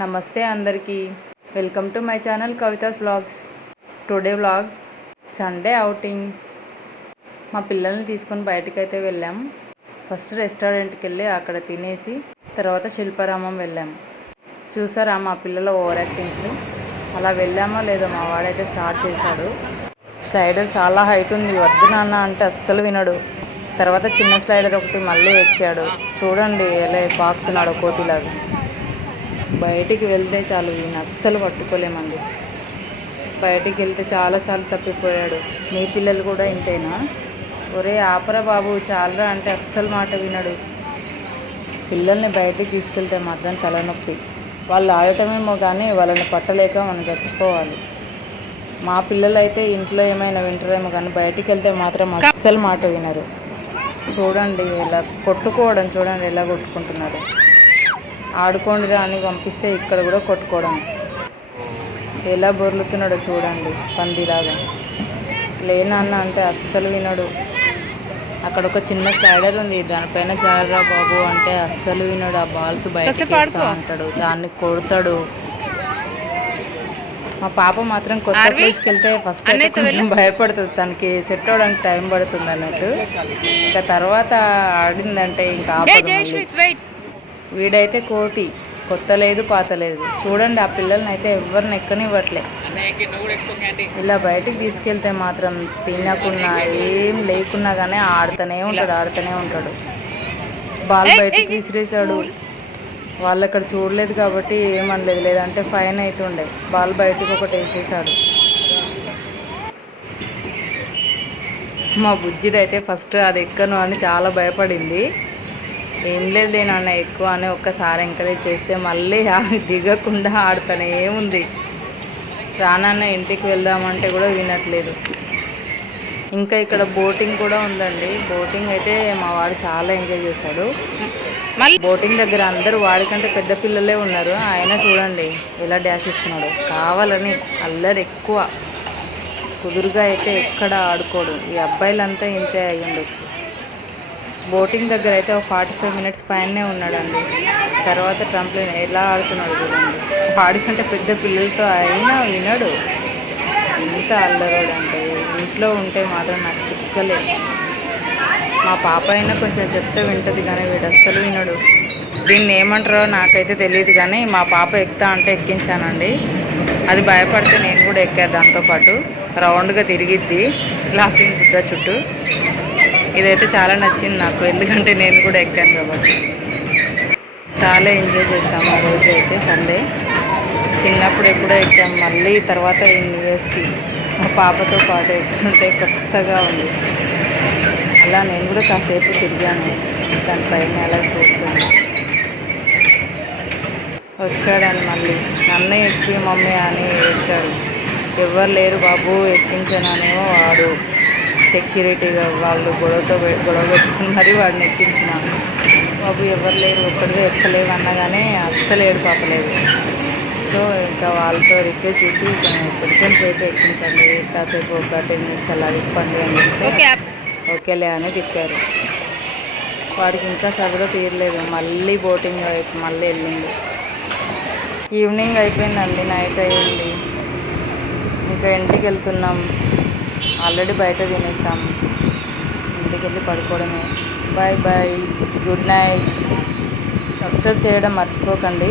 నమస్తే అందరికీ. Welcome to my channel Kavitha's vlogs today vlog Sunday outing మా పిల్లల్ని తీసుకొని బయటకైతే వెళ్ళాం. ఫస్ట్ రెస్టారెంట్కి వెళ్ళి అక్కడ తినేసి తర్వాత శిల్పారామం వెళ్ళాం. చూసారా మా పిల్లల ఓవర్ యాక్టింగ్స్ అలా వెళ్ళామో లేదో మా వాడైతే స్టార్ట్ చేశాడు. స్లైడర్ చాలా హైట్ ఉంది. వద్దు నాన్న అంటే అస్సలు వినడు. తర్వాత చిన్న స్లైడర్ ఒకటి మళ్ళీ ఎక్కాడు. చూడండి ఎలా పాకుతున్నాడు కోతిలాగా. బయటికి వెళ్తే చాలు ఈయన అస్సలు పట్టుకోలేమండి. బయటికి వెళ్తే చాలాసార్లు తప్పిపోయాడు. మీ పిల్లలు కూడా ఇంతేనా? ఒరే ఆపరా బాబు చాలా అంటే అస్సలు మాట వినడు. పిల్లల్ని బయటికి తీసుకెళ్తే మాత్రం తలనొప్పి. వాళ్ళు ఆడటమేమో కానీ వాళ్ళని పట్టలేక మనం చచ్చిపోవాలి. మా పిల్లలు అయితే ఇంట్లో ఏమైనా వింటారేమో కానీ బయటికి వెళ్తే మాత్రం అస్సలు మాట వినరు. చూడండి ఎలా కొట్టుకోవడం చూడండి ఎలా కొట్టుకుంటున్నారు. ఆడుకోండిరా అని పంపిస్తే ఇక్కడ కూడా కొట్టుకోవడం. ఎలా బొర్లుతున్నాడో చూడండి పందిలాగా. లేనన్న అంటే అస్సలు వినడు. అక్కడ ఒక చిన్న స్లైడర్ ఉంది దానిపైన జారరా బాబు అంటే అస్సలు వినడు. ఆ బాల్స్ బయటకి వేస్తా ఉంటాడు దాన్ని కొడతాడు. మా పాప మాత్రం కొత్త ప్లేస్కి వెళ్తే ఫస్ట్ అయితే కొంచెం భయపడుతుంది. తనకి సెట్ అవ్వడానికి టైం పడుతుంది అన్నట్టు. ఇంకా తర్వాత ఆడిందంటే ఇంకా. వీడైతే కోతి కొత్త లేదు పాత లేదు. చూడండి ఆ పిల్లల్ని అయితే ఎవరిని ఎక్కనివ్వట్లే. ఇలా బయటికి తీసుకెళ్తే మాత్రం తినకున్నా ఏం లేకున్నా కానీ ఆడుతూనే ఉంటాడు ఆడుతూనే ఉంటాడు. బాల్ బయటికి విసిరేసాడు వాళ్ళు అక్కడ చూడలేదు కాబట్టి ఏమనలేదు లేదంటే ఫైన్ అవుతుండే బాల్ బయటకు ఒకటి వేసేసాడు మా బుజ్జిది అయితే ఫస్ట్ అది ఎక్కను అని చాలా భయపడింది. ఏం లేదు నాన్న ఎక్కువ అని ఒక్కసారి ఎంకరేజ్ చేస్తే మళ్ళీ ఆమె దిగకుండా ఆడుతూనే ఉంది రానన్న ఇంటికి వెళ్దామంటే కూడా వినట్లేదు. ఇంకా ఇక్కడ బోటింగ్ కూడా ఉందండి. బోటింగ్ అయితే మా వాడు చాలా ఎంజాయ్ చేశాడు. బోటింగ్ దగ్గర అందరూ వాడికంటే పెద్ద పిల్లలే ఉన్నారు. ఆయన చూడండి ఎలా డ్యాష్ ఇస్తున్నాడు. కావాలని అల్లరి ఎక్కువ. కుదురుగా అయితే ఎక్కడ ఆడుకోడు. ఈ అబ్బాయిలంతా ఇంతే అయి ఉండొచ్చు బోటింగ్ దగ్గర అయితే ఒక ఫార్టీ ఫైవ్ మినిట్స్ పైనే ఉన్నాడండి. తర్వాత ట్రంప్లైన్ ఎలా ఆడుతున్నాడు చూడండి. వాడికంటే పెద్ద పిల్లలతో అయినా వినడు. ఇంత అల్లరోడు అంటే ఇంట్లో ఉంటే మాత్రం నాకు చిక్కలే మా పాప అయినా కొంచెం చెప్తే వింటుంది కానీ వీడు అస్సలు వినడు. దీన్ని ఏమంటారో నాకైతే తెలియదు కానీ మా పాప ఎక్కుతా అంటే ఎక్కించానండి. అది భయపడితే నేను కూడా ఎక్కాను దాంతోపాటు రౌండ్గా తిరిగిద్ది. లాఫింగ్ బుద్ధ చుట్టూ. ఇదైతే చాలా నచ్చింది నాకు. ఎందుకంటే నేను కూడా ఎక్కాను కాబట్టి. చాలా ఎంజాయ్ చేసాము ఆ రోజు అయితే సండే చిన్నప్పుడు ఎప్పుడో ఎక్కాము. మళ్ళీ తర్వాత ఎన్ని ఇయర్స్కి మా పాపతో పాటు ఎక్కుతుంటే కొత్తగా ఉంది. అలా నేను కూడా కాసేపు తిరిగాను. దానిపైన అలా కూర్చొని. వచ్చాడని మళ్ళీ. నన్నే ఎక్కి మమ్మీ అని ఏడ్చాడు. ఎవరు లేరు బాబు ఎక్కించాననేమో వాడు. సెక్యూరిటీగా వాళ్ళు గొడవతో గొడవ పెట్టుకుని మరీ వాడిని ఎక్కించిన. బాబు ఎవరు లేరు ఒక్కడిగా ఎక్కలేవు అన్నగానే అస్సలు ఏడు పాపలేదు సో ఇంకా వాళ్ళతో రిక్వెస్ట్ చేసి కొంచెం సేపు ఎక్కించండి కాసేపు ఒక టెన్ మినిట్స్ అలా ఇప్పండి అని చెప్తే ఓకేలే అని తిప్పారు. వాడికి ఇంకా సగడు తీరలేదు మళ్ళీ బోటింగ్ వైపు మళ్ళీ వెళ్ళింది. ఈవినింగ్ అయిపోయిందండి నైట్ అయ్యింది ఇంకా ఇంటికి వెళ్తున్నాం. ఆల్రెడీ బయట తినేసాం ఇంటికి వెళ్ళి పడుకోవడమే. Bye bye. Good night. Subscribe చేయడం మర్చిపోకండి.